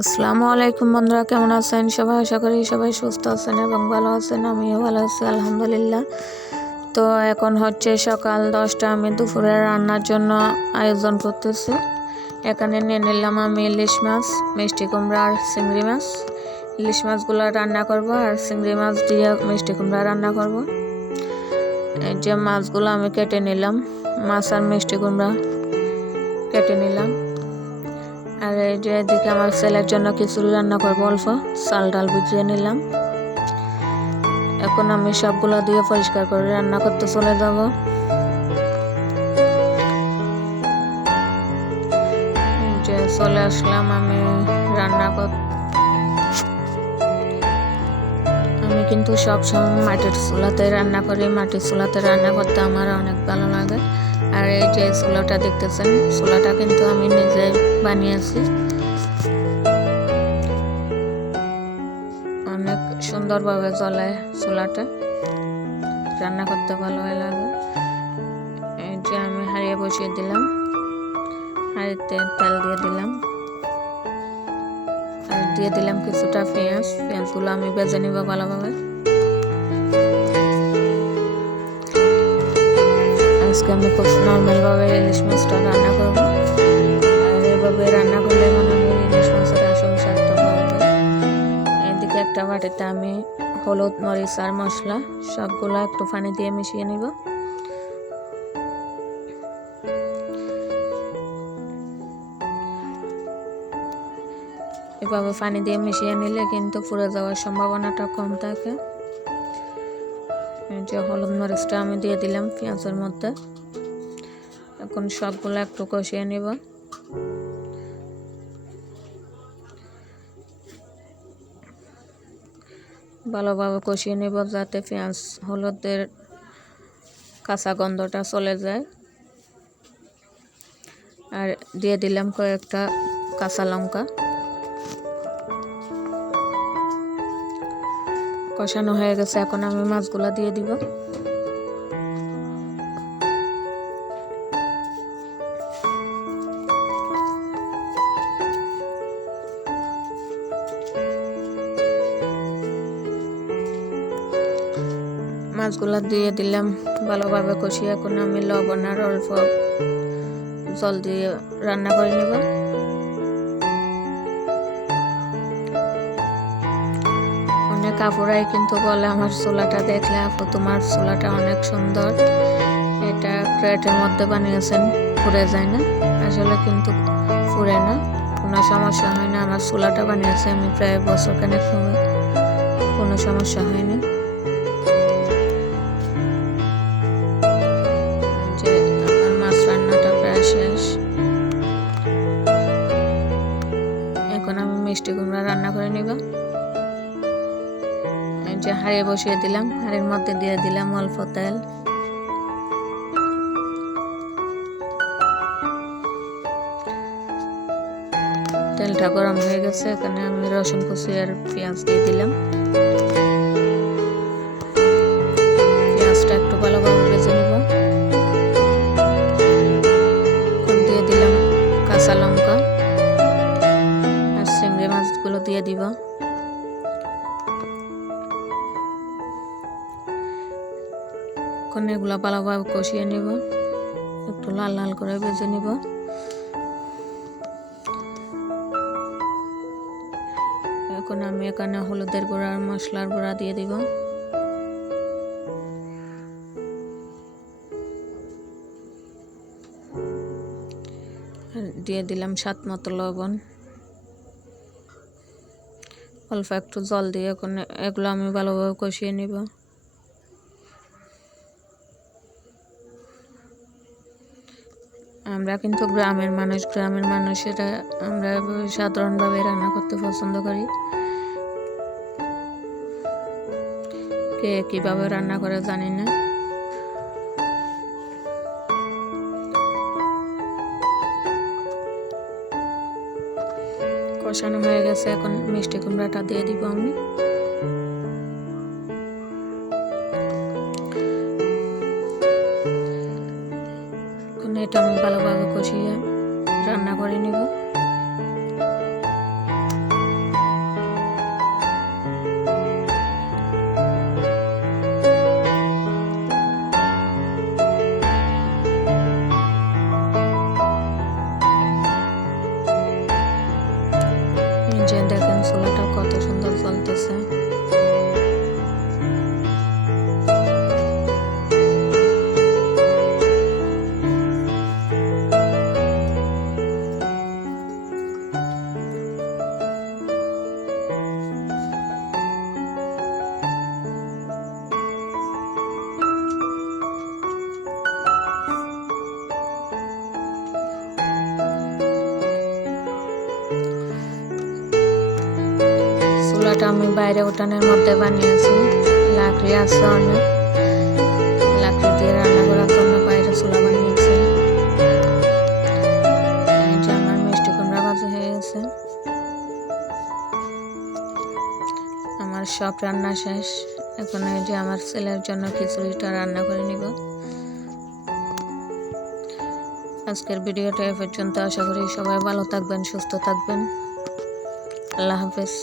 আসসালামু আলাইকুম বন্ধুরা, কেমন আছেন? সবাই আশা করি সবাই সুস্থ আছেন এবং ভালো আছেন, আমিও ভালো আছি, আলহামদুলিল্লাহ। তো এখন হচ্ছে সকাল দশটা, আমি দুপুরে রান্নার জন্য আয়োজন করতেছি। এখানে নিয়ে নিলাম আমি ইলিশ মাছ, মিষ্টি কুমড়া আর চিংড়ি মাছ। ইলিশ মাছগুলো রান্না করব আর চিংড়ি মাছ দিয়ে মিষ্টি কুমড়া রান্না করব। এই যে মাছগুলো আমি কেটে নিলাম, মাছ আর মিষ্টি কুমড়া কেটে নিলাম। আর এদিকে আমার ছেলের জন্য খিচুড়ি রান্না করব, অল্প চাল ডাল ভিজিয়ে নিলাম। এখন আমি সবগুলো দিয়ে পরিষ্কার করে রান্না করতে চলে যাব। চলে আসলাম আমি রান্না কর আমি কিন্তু সবসময় মাটির চুলাতে রান্না করি। মাটির চুলাতে রান্না করতে আমার অনেক ভালো লাগে। আর এই যে চুলাটা দেখতেছেন চুলাটা কিন্তু আমি নিজে বানিয়েছি। অনেক সুন্দরভাবে জ্বলে চুলাটা রান্না করতে ভালো লাগে। এই যে আমি হারিয়ে বসিয়ে দিলাম। হাঁড়িতে তেল দিয়ে দিলাম। আর দিয়ে দিলাম কিছুটা পেঁয়াজ। পেঁয়াজগুলো আমি বেজে নিব ভালোভাবে। আজকে আমি খুব নর্মালভাবে ইলিশ মাছটা রান্না করব। এভাবে রান্না করলে মানে আমি ইলিশ মাছের আসল স্বাদটা এদিকে একটা বাটিতে আমি হলুদ, মরিচ আর মশলা সবগুলো একটু পানি দিয়ে মিশিয়ে নিব। এভাবে পানি দিয়ে মিশিয়ে নিলে কিন্তু পুড়ে যাওয়ার সম্ভাবনাটা কম থাকে। যে হলুদ মরিচটা আমি দিয়ে দিলাম পেঁয়াজের মধ্যে। এখন সবগুলো একটু কষিয়ে নিব। ভালোভাবে কষিয়ে নেব যাতে পেঁয়াজ হলুদের কাঁচা গন্ধটা চলে যায়। আর দিয়ে দিলাম কয়েকটা কাঁচা লঙ্কা। কষানো হয়ে গেছে, এখন আমি মাছগুলো দিয়ে দিব। মাছগুলো দিয়ে দিলাম, ভালোভাবে কষিয়ে এখন আমি লবণ আর অল্প জল দিয়ে রান্না করে নেব। আপুরাই কিন্তু বলে আমার চোলাটা দেখলে, আপু, তোমার চুলাটা অনেক সুন্দর। এটা ক্রেটের মধ্যে বানিয়েছেন ফুরে যায় না। আসলে কিন্তু ফুরে না। কোনো সমস্যা হয় না। আমার চোলাটা বানিয়েছে আমি প্রায় বছর খানেক কোনো সমস্যা হয়নি। হাঁড়ি বসিয়ে দিলাম। হাঁড়ির মধ্যে দিয়ে দিলাম অল্প তেল। তেলটা গরম হয়ে গেছে, এখানে আমি রসুন কুচি আর পেঁয়াজ দিয়ে দিলাম। পেঁয়াজটা একটু ভালোভাবে ভেজে নিব। দিয়ে দিলাম কাঁচা লঙ্কা আর চিংড়ি মাছগুলো দিয়ে দিব। এখন এগুলো ভালোভাবে কষিয়ে নিব। একটু লাল লাল করে ভেজে নিব। এখন আমি এখানে হলুদের গুঁড়া আর মশলার গুঁড়া দিয়ে দিব। দিয়ে দিলাম স্বাদ মতো লবণ। অল্প একটু জল দিয়ে এখন এগুলো আমি ভালোভাবে কষিয়ে নিব। আমরা কিন্তু গ্রামের মানুষ, গ্রামের মানুষেরা আমরা সাধারণভাবে রান্না করতে পছন্দ করি। কে কীভাবে রান্না করে জানি না। কষানো হয়ে গেছে, এখন মিষ্টি কুমড়াটা দিয়ে দিব আমি। এটা আমি ভালোভাবে কষিয়ে রান্না করে নিব। চুলাটা আমি বাইরে উঠানের মধ্যে বানিয়েছি। লাকড়ি আছে অনেক। লাকড়ি দিয়ে রান্না করার জন্য বাইরে চুলা বানিয়েছি। আমার মিষ্টি কুমড়া ভাজি হয়ে গেছে। আমার সব রান্না শেষ। এখন এই যে আমার ছেলের জন্য খিচুড়িটা রান্না করে নিব। আজকের ভিডিওটা এ পর্যন্ত। আশা করি সবাই ভালো থাকবেন, সুস্থ থাকবেন। আল্লাহ হাফেজ।